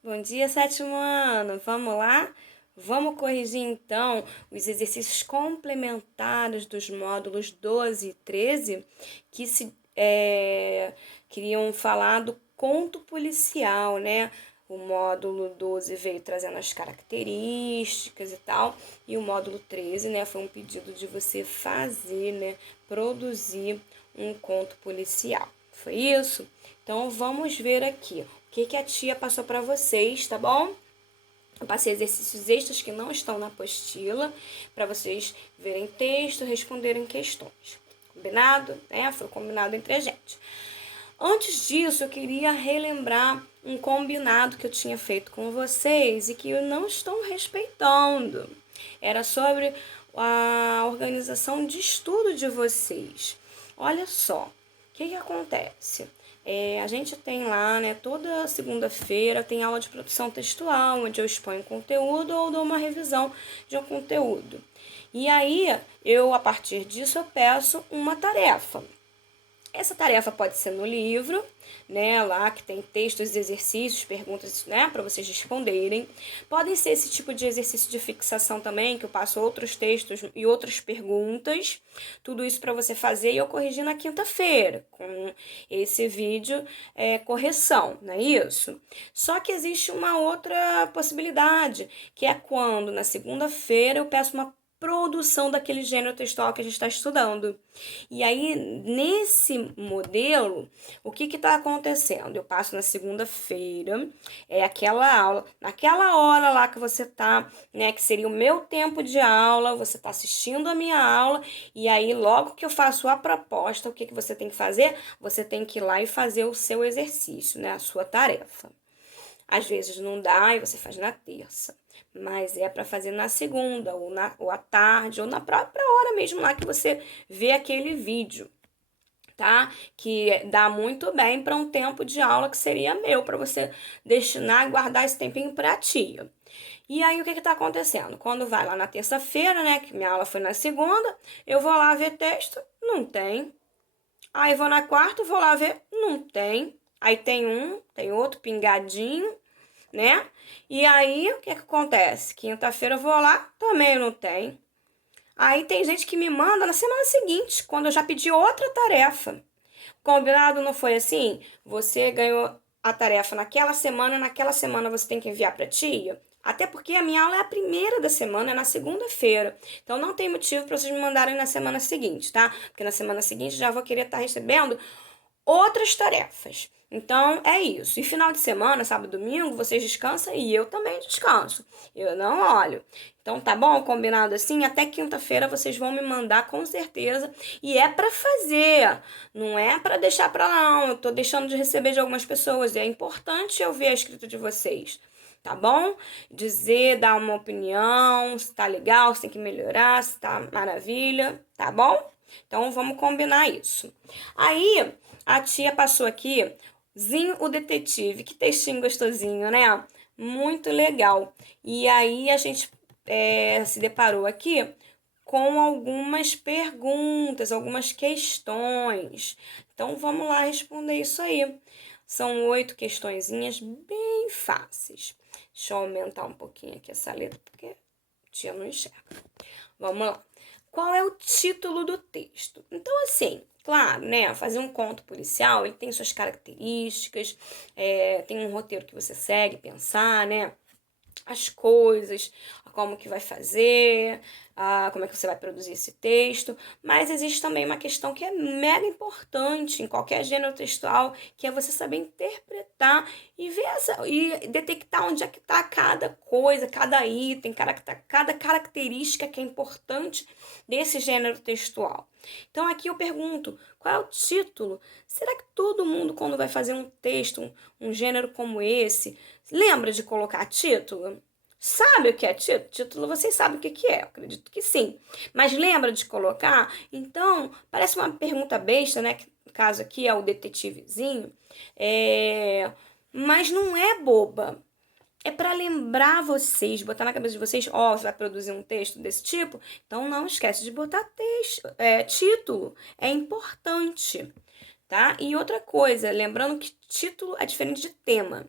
Bom dia, sétimo ano. Vamos lá? Vamos corrigir então os exercícios complementares dos módulos 12 e 13 que queriam falar do conto policial, né? O módulo 12 veio trazendo as características e tal, e o módulo 13, né, foi um pedido de você fazer, né, produzir um conto policial. Foi isso? Então vamos ver aqui o que a tia passou para vocês, tá bom? Eu passei exercícios extras que não estão na apostila para vocês verem texto, responderem questões. Combinado? Né? Foi combinado entre a gente. Antes disso, eu queria relembrar um combinado que eu tinha feito com vocês e que não estão respeitando. Era sobre a organização de estudo de vocês. Olha só, o que acontece? A gente tem lá, né, toda segunda-feira tem aula de produção textual, onde eu exponho conteúdo ou dou uma revisão de um conteúdo. E aí, a partir disso, eu peço uma tarefa. Essa tarefa pode ser no livro, né, lá que tem textos, exercícios, perguntas, né, para vocês responderem. Podem ser esse tipo de exercício de fixação também, que eu passo outros textos e outras perguntas. Tudo isso para você fazer e eu corrigir na quinta-feira, com esse vídeo correção, não é isso? Só que existe uma outra possibilidade, que é quando na segunda-feira eu peço uma produção daquele gênero textual que a gente está estudando. E aí, nesse modelo, o que está acontecendo? Eu passo na segunda-feira, aquela aula, naquela hora lá que você tá, né, que seria o meu tempo de aula, você está assistindo a minha aula, e aí, logo que eu faço a proposta, o que você tem que fazer? Você tem que ir lá e fazer o seu exercício, né, a sua tarefa. Às vezes não dá e você faz na terça, mas é para fazer na segunda, ou à tarde, ou na própria hora mesmo lá que você vê aquele vídeo, tá? Que dá muito bem para um tempo de aula que seria meu, para você destinar e guardar esse tempinho para ti. E aí, o que está acontecendo? Quando vai lá na terça-feira, né, que minha aula foi na segunda, eu vou lá ver texto, não tem. Aí vou na quarta, vou lá ver, não tem. Aí tem outro pingadinho, né? E aí, o que acontece? Quinta-feira eu vou lá, também não tem. Aí tem gente que me manda na semana seguinte, quando eu já pedi outra tarefa. Combinado não foi assim? Você ganhou a tarefa naquela semana você tem que enviar para a tia? Até porque a minha aula é a primeira da semana, é na segunda-feira. Então não tem motivo para vocês me mandarem na semana seguinte, tá? Porque na semana seguinte já vou querer estar recebendo outras tarefas. Então é isso. E final de semana, sábado e domingo, vocês descansam e eu também descanso. Eu não olho. Então tá bom? Combinado assim? Até quinta-feira vocês vão me mandar com certeza. E é para fazer. Não é para deixar para lá, não. Eu tô deixando de receber de algumas pessoas. E é importante eu ver a escrita de vocês. Tá bom? Dizer, dar uma opinião, se tá legal, se tem que melhorar, se tá maravilha. Tá bom? Então vamos combinar isso. Aí a tia passou aqui, Zinho o Detetive. Que textinho gostosinho, né? Muito legal. E aí a gente se deparou aqui com algumas perguntas, algumas questões. Então vamos lá responder isso aí. São 8 questõezinhas bem fáceis. Deixa eu aumentar um pouquinho aqui essa letra, porque a tia não enxerga. Vamos lá. Qual é o título do texto? Então, assim, claro, né? Fazer um conto policial, ele tem suas características, tem um roteiro que você segue, pensar, né? As coisas, como que vai fazer, como é que você vai produzir esse texto, mas existe também uma questão que é mega importante em qualquer gênero textual, que é você saber interpretar e ver e detectar onde é que está cada coisa, cada item, cada característica que é importante desse gênero textual. Então aqui eu pergunto, qual é o título? Será que todo mundo, quando vai fazer um texto, um gênero como esse, lembra de colocar título? Sabe o que é título? Título vocês sabem o que é, eu acredito que sim. Mas lembra de colocar? Então, parece uma pergunta besta, né? Que no caso aqui é o detetivezinho. Mas não é boba. É para lembrar vocês, botar na cabeça de vocês, você vai produzir um texto desse tipo, então não esquece de botar título. É importante, tá? E outra coisa, lembrando que título é diferente de tema.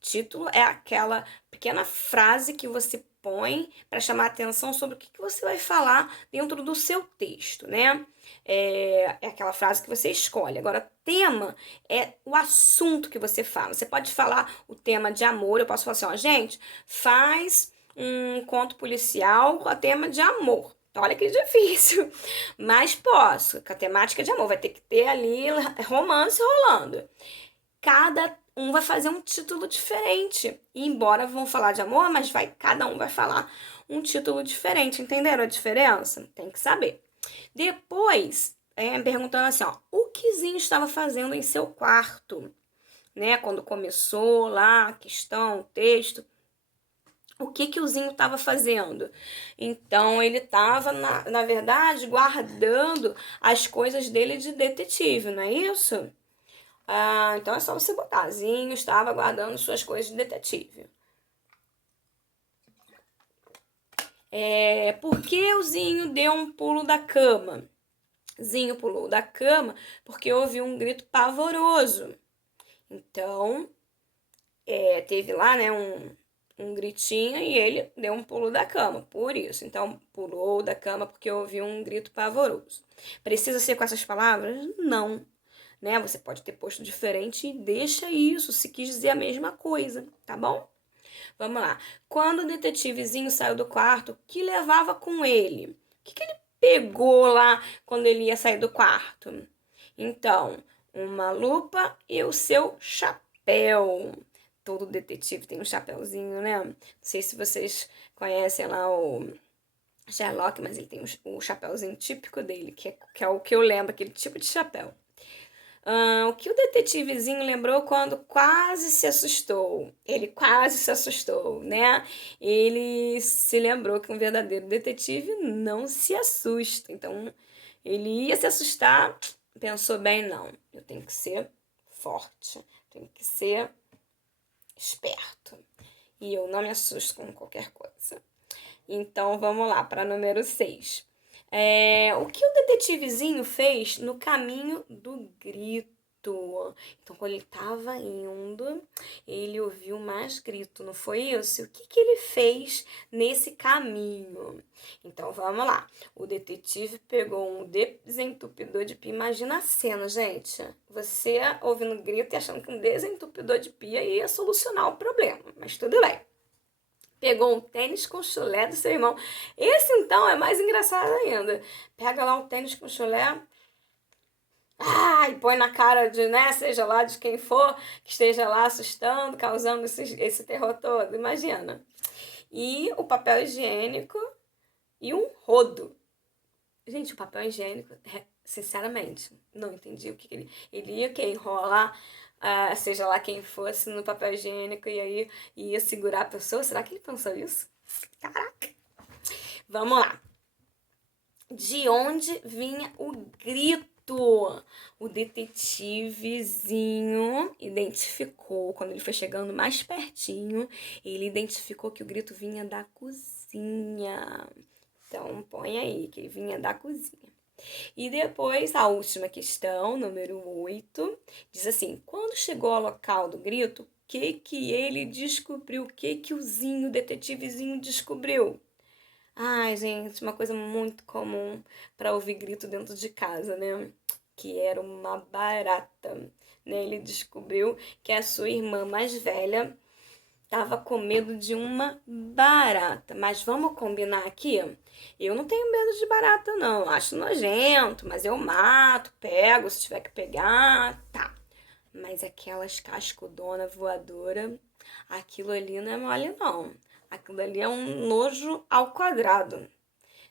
Título é aquela pequena frase que você põe para chamar atenção sobre o que você vai falar dentro do seu texto, né? É aquela frase que você escolhe. Agora, tema é o assunto que você fala. Você pode falar o tema de amor. Eu posso falar assim, ó, gente, faz um conto policial com o tema de amor. Então, olha que difícil. Mas posso, com a temática de amor. Vai ter que ter ali romance rolando. Cada um vai fazer um título diferente. E embora vão falar de amor, mas cada um vai falar um título diferente. Entenderam a diferença? Tem que saber. Depois, perguntando assim, ó, o que Zinho estava fazendo em seu quarto? Né? Quando começou lá a questão, o texto. O que o Zinho estava fazendo? Então, ele estava, na verdade, guardando as coisas dele de detetive, não é isso? Então é só você botar. Zinho estava guardando suas coisas de detetive. Por que o Zinho deu um pulo da cama? Zinho pulou da cama porque ouviu um grito pavoroso. Então, teve lá, né, um gritinho e ele deu um pulo da cama, por isso. Então, pulou da cama porque ouviu um grito pavoroso. Precisa ser com essas palavras? Não. Né? Você pode ter posto diferente e deixa isso, se quis dizer a mesma coisa, tá bom? Vamos lá. Quando o detetivezinho saiu do quarto, o que levava com ele? O que ele pegou lá quando ele ia sair do quarto? Então, uma lupa e o seu chapéu. Todo detetive tem um chapéuzinho, né? Não sei se vocês conhecem lá o Sherlock, mas ele tem o chapéuzinho típico dele, que é o que eu lembro, aquele tipo de chapéu. O que o detetivezinho lembrou quando quase se assustou? Ele quase se assustou, né? Ele se lembrou que um verdadeiro detetive não se assusta. Então, ele ia se assustar, pensou bem, não. Eu tenho que ser forte, tenho que ser esperto. E eu não me assusto com qualquer coisa. Então, vamos lá para número 6. O que o detetivezinho fez no caminho do grito? Então, quando ele estava indo, ele ouviu mais grito, não foi isso? O que ele fez nesse caminho? Então, vamos lá. O detetive pegou um desentupidor de pia. Imagina a cena, gente. Você ouvindo grito e achando que um desentupidor de pia ia solucionar o problema. Mas tudo bem. Pegou um tênis com chulé do seu irmão. Esse, então, é mais engraçado ainda. Pega lá um tênis com chulé. E põe na cara de, né, seja lá de quem for, que esteja lá assustando, causando esse terror todo. Imagina. E o papel higiênico e um rodo. Gente, o papel higiênico, sinceramente, não entendi o que ele ia enrolar, seja lá quem fosse, no papel higiênico e aí ia segurar a pessoa. Será que ele pensou isso? Caraca! Vamos lá. De onde vinha o grito? O detetivezinho identificou, quando ele foi chegando mais pertinho, ele identificou que o grito vinha da cozinha. Então, põe aí que ele vinha da cozinha. E depois, a última questão, número 8, diz assim: quando chegou ao local do grito, o que ele descobriu? O que o detetivezinho descobriu? Ai, gente, uma coisa muito comum para ouvir grito dentro de casa, né? Que era uma barata, né? Ele descobriu que a sua irmã mais velha tava com medo de uma barata. Mas vamos combinar aqui? Eu não tenho medo de barata, não. Acho nojento, mas eu mato, pego se tiver que pegar, tá. Mas aquelas cascudona voadora, aquilo ali não é mole, não. Aquilo ali é um nojo ao quadrado,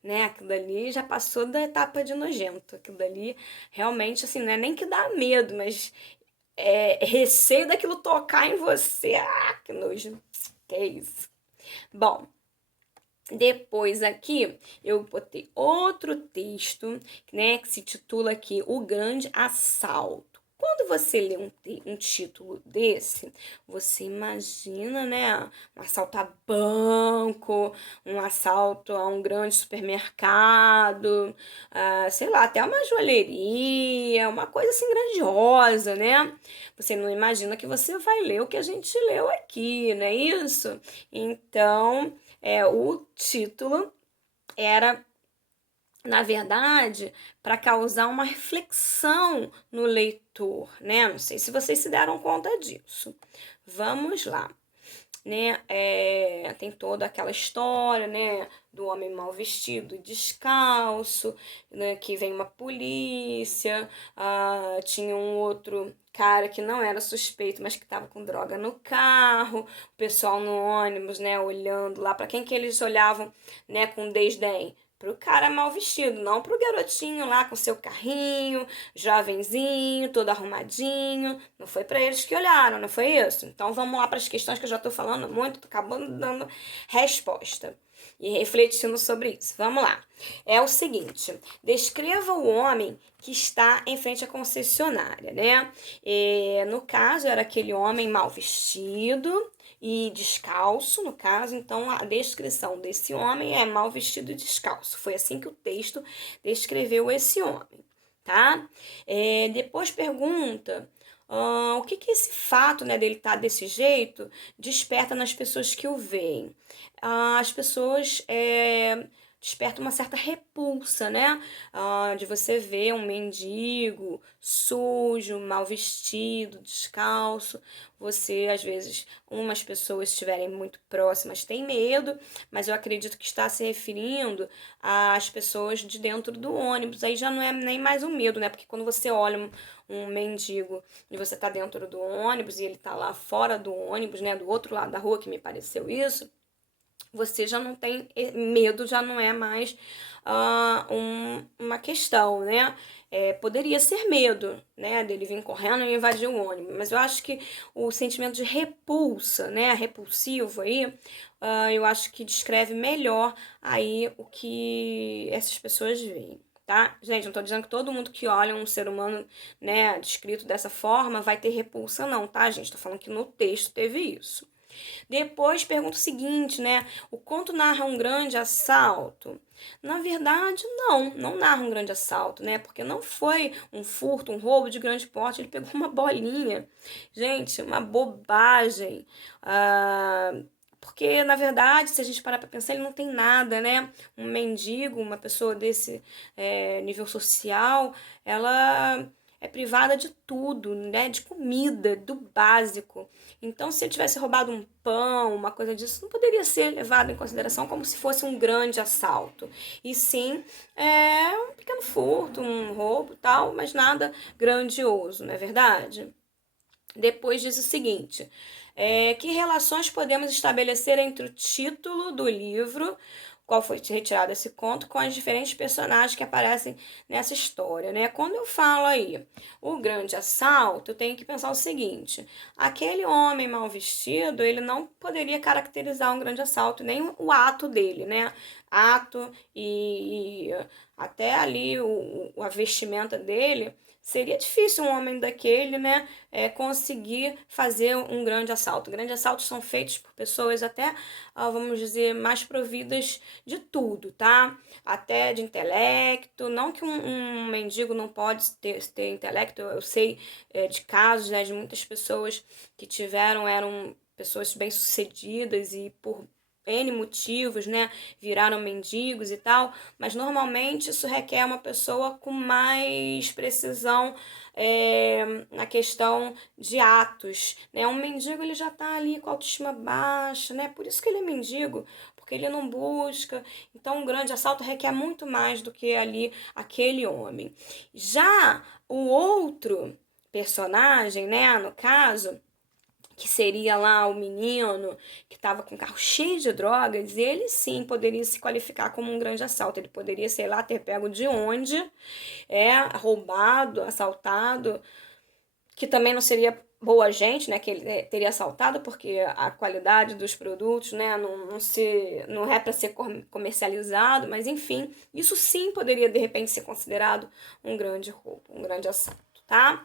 né? Aquilo dali já passou da etapa de nojento. Aquilo dali realmente, assim, não é nem que dá medo, mas receio daquilo tocar em você. Que nojo. Que é isso. Bom, depois aqui eu botei outro texto, né, que se titula aqui O Grande Assalto. Quando você lê um título desse, você imagina, né, um assalto a banco, um assalto a um grande supermercado, sei lá, até uma joalheria, uma coisa assim grandiosa, né? Você não imagina que você vai ler o que a gente leu aqui, não é isso? Então, o título era, na verdade, para causar uma reflexão no leitor, né? Não sei se vocês se deram conta disso. Vamos lá, né? Tem toda aquela história, né? Do homem mal vestido, descalço, né? Que vem uma polícia, tinha um outro cara que não era suspeito, mas que estava com droga no carro, o pessoal no ônibus, né? Olhando lá, para quem que eles olhavam, né? Com desdém? Pro cara mal vestido, não pro garotinho lá com seu carrinho, jovenzinho, todo arrumadinho. Não foi para eles que olharam, não foi isso? Então vamos lá para as questões que eu já tô falando muito, tô acabando dando resposta e refletindo sobre isso. Vamos lá. É o seguinte: descreva o homem que está em frente à concessionária, né? No caso, era aquele homem mal vestido e descalço, no caso, então a descrição desse homem é mal vestido e descalço. Foi assim que o texto descreveu esse homem, tá? Depois pergunta o que que esse fato, né, dele estar desse jeito desperta nas pessoas que o veem. As pessoas despertam uma certa repulsa, né? De você ver um mendigo sujo, mal vestido, descalço. Você, às vezes, umas pessoas estiverem muito próximas têm medo, mas eu acredito que está se referindo às pessoas de dentro do ônibus. Aí já não é nem mais o medo, né? Porque quando você olha um mendigo e você tá dentro do ônibus e ele tá lá fora do ônibus, né? Do outro lado da rua, que me pareceu isso, você já não tem medo, já não é mais uma questão, né? Poderia ser medo, né, dele vir correndo e invadir o ônibus, mas eu acho que o sentimento de repulsa, né, repulsivo aí, eu acho que descreve melhor aí o que essas pessoas veem. Tá? Gente, não tô dizendo que todo mundo que olha um ser humano, né, descrito dessa forma vai ter repulsa, não, tá, gente? Tô falando que no texto teve isso. Depois pergunta o seguinte, né? O conto narra um grande assalto? Na verdade, não narra um grande assalto, né? Porque não foi um furto, um roubo de grande porte, ele pegou uma bolinha. Gente, uma bobagem. Porque, na verdade, se a gente parar para pensar, ele não tem nada, né? Um mendigo, uma pessoa desse nível social, ela é privada de tudo, né? De comida, do básico. Então, se ele tivesse roubado um pão, uma coisa disso, não poderia ser levado em consideração como se fosse um grande assalto. E sim, um pequeno furto, um roubo, tal, mas nada grandioso, não é verdade? Depois diz o seguinte: que relações podemos estabelecer entre o título do livro, qual foi retirado esse conto, com as diferentes personagens que aparecem nessa história, né? Quando eu falo aí o grande assalto, eu tenho que pensar o seguinte: aquele homem mal vestido, ele não poderia caracterizar um grande assalto, nem o ato dele, né? Ato e até ali a vestimenta dele. Seria difícil um homem daquele, né, conseguir fazer um grande assalto. Grandes assaltos são feitos por pessoas até, vamos dizer, mais providas de tudo, tá? Até de intelecto. Não que um mendigo não pode ter intelecto. Eu sei de casos, né, de muitas pessoas que eram pessoas bem-sucedidas e por N motivos, né, viraram mendigos e tal, mas normalmente isso requer uma pessoa com mais precisão na questão de atos, né? Um mendigo ele já tá ali com a autoestima baixa, né? Por isso que ele é mendigo, porque ele não busca. Então, um grande assalto requer muito mais do que ali aquele homem. Já o outro personagem, né, no caso, que seria lá o menino que estava com o carro cheio de drogas, ele sim poderia se qualificar como um grande assalto. Ele poderia, sei lá, ter pego de onde, roubado, assaltado, que também não seria boa gente, né, que ele teria assaltado, porque a qualidade dos produtos, né, não é para ser comercializado, mas enfim, isso sim poderia de repente ser considerado um grande roubo, um grande assalto. tá?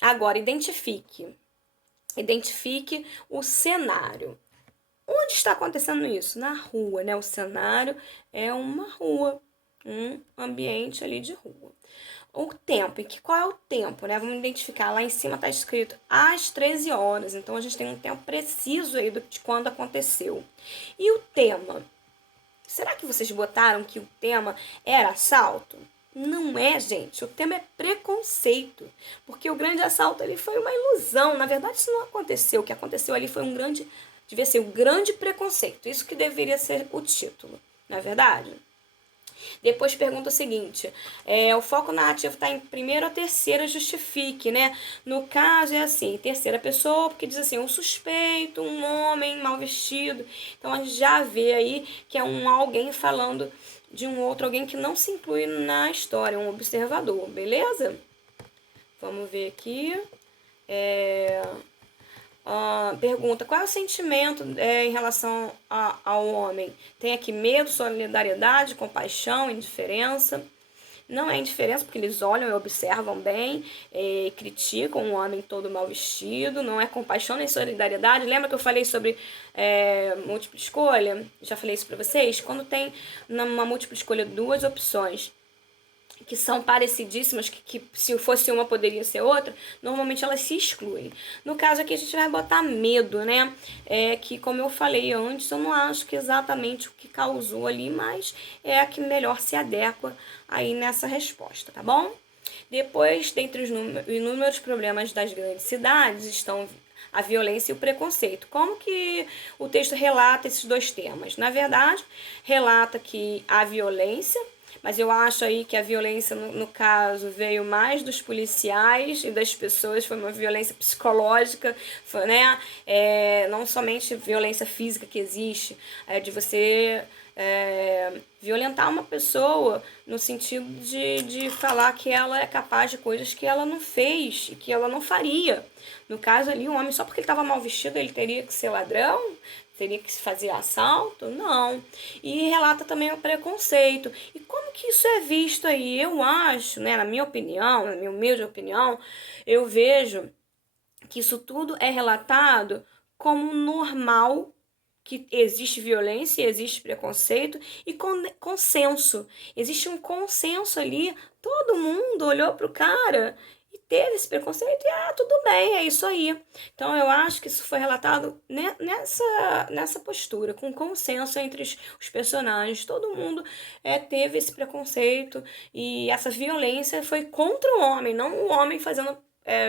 Agora, identifique o cenário. Onde está acontecendo isso? Na rua, né? O cenário é uma rua, um ambiente ali de rua. O tempo, qual é o tempo, né? Vamos identificar, lá em cima está escrito às 13 horas, então a gente tem um tempo preciso aí de quando aconteceu. E o tema? Será que vocês botaram que o tema era assalto? Não é, gente. O tema é preconceito. Porque o grande assalto ali foi uma ilusão. Na verdade, isso não aconteceu. O que aconteceu ali foi devia ser um grande preconceito. Isso que deveria ser o título, não é verdade? Depois pergunta o seguinte, o foco narrativo está em primeira ou terceira, justifique, né? No caso é assim, terceira pessoa, porque diz assim, um suspeito, um homem mal vestido. Então a gente já vê aí que é alguém falando de um outro, alguém que não se inclui na história, um observador, beleza? Vamos ver aqui. Pergunta, qual é o sentimento em relação ao homem? Tem aqui medo, solidariedade, compaixão, indiferença. Não é indiferença, porque eles olham e observam bem, criticam o homem todo mal vestido. Não é compaixão nem solidariedade. Lembra que eu falei sobre múltipla escolha? Já falei isso para vocês? Quando tem numa múltipla escolha duas opções que são parecidíssimas, que se fosse uma poderia ser outra, normalmente elas se excluem. No caso aqui a gente vai botar medo, né? Que como eu falei antes, eu não acho que exatamente o que causou ali, mas é a que melhor se adequa aí nessa resposta, tá bom? Depois, dentre os inúmeros problemas das grandes cidades, estão a violência e o preconceito. Como que o texto relata esses dois temas? Na verdade, relata que a violência, mas eu acho aí que a violência, no caso, veio mais dos policiais e das pessoas, foi uma violência psicológica, foi, né? Não somente violência física que existe, de você violentar uma pessoa no sentido de falar que ela é capaz de coisas que ela não fez e que ela não faria. No caso ali, um homem, só porque ele estava mal vestido, ele teria que ser ladrão? Teria que fazer assalto? Não. E relata também o preconceito. E como que isso é visto aí? Eu acho, né, na minha opinião, na minha humilde opinião, eu vejo que isso tudo é relatado como normal, que existe violência, existe preconceito e consenso. Existe um consenso ali, todo mundo olhou pro cara e teve esse preconceito e tudo bem, é isso aí. Então eu acho que isso foi relatado nessa postura, com consenso entre os personagens. Todo mundo teve esse preconceito e essa violência foi contra o homem, não o homem fazendo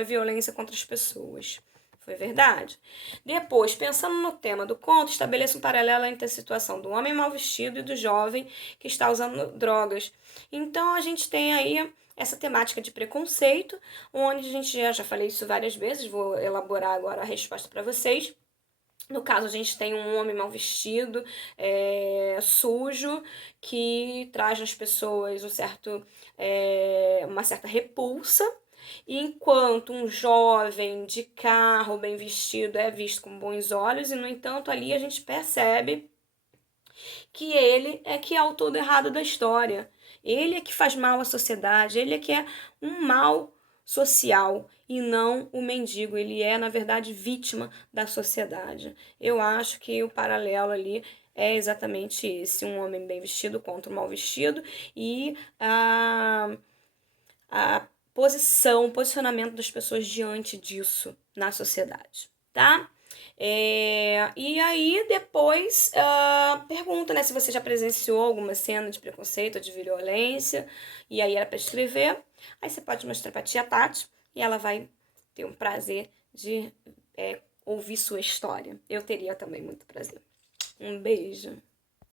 violência contra as pessoas. Foi verdade? Depois, pensando no tema do conto, estabeleça um paralelo entre a situação do homem mal vestido e do jovem que está usando drogas. Então, a gente tem aí essa temática de preconceito, onde a gente já falei isso várias vezes, vou elaborar agora a resposta para vocês. No caso, a gente tem um homem mal vestido, sujo, que traz nas pessoas uma certa repulsa, enquanto um jovem de carro bem vestido é visto com bons olhos, e no entanto ali a gente percebe que ele é que é o todo errado da história. Ele é que faz mal à sociedade, ele é que é um mal social e não o mendigo. Ele é, na verdade, vítima da sociedade. Eu acho que o paralelo ali é exatamente esse: um homem bem vestido contra um mal vestido e a posicionamento das pessoas diante disso na sociedade, tá? E aí depois pergunta, né, se você já presenciou alguma cena de preconceito ou de violência, e aí era para escrever. Aí você pode mostrar para a tia Tati e ela vai ter um prazer de ouvir sua história. Eu teria também muito prazer. Um beijo.